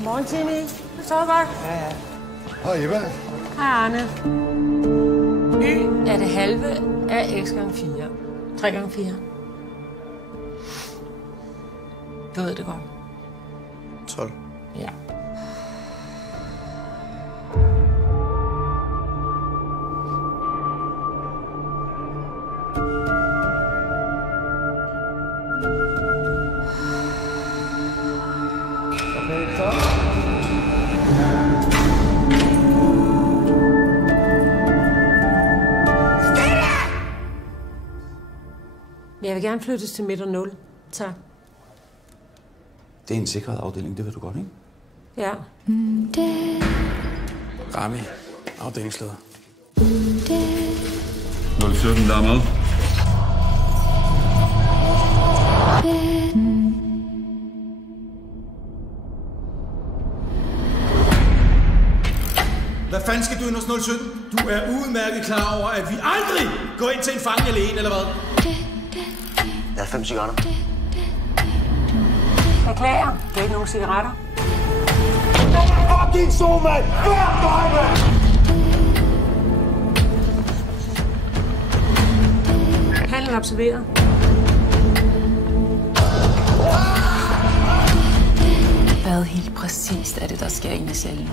Godmorgen, Timmy. Du sover godt? Ja. Hej, Eva. Hej, Arne. Y er det halve af x gange 4. 3 gange 4. Du ved det godt. 12. Ja. Okay, så. Jeg vil gerne flyttes til midt og 0. Tak. Det er en sikret afdeling, det ved du godt, ikke? Ja. Rami, afdelingsleder. 017, der er med. Hvad fanden skal du ind hos 017? Du er udmærket klar over, at vi aldrig går ind til en fange alene, eller hvad? Jeg har 5 cigaretter. Beklager. Det er ikke nogen cigaretter. Fucking så, mand! Hver dig, mand! Handel observeret. Hvad helt præcist er det, der sker inde i cellen?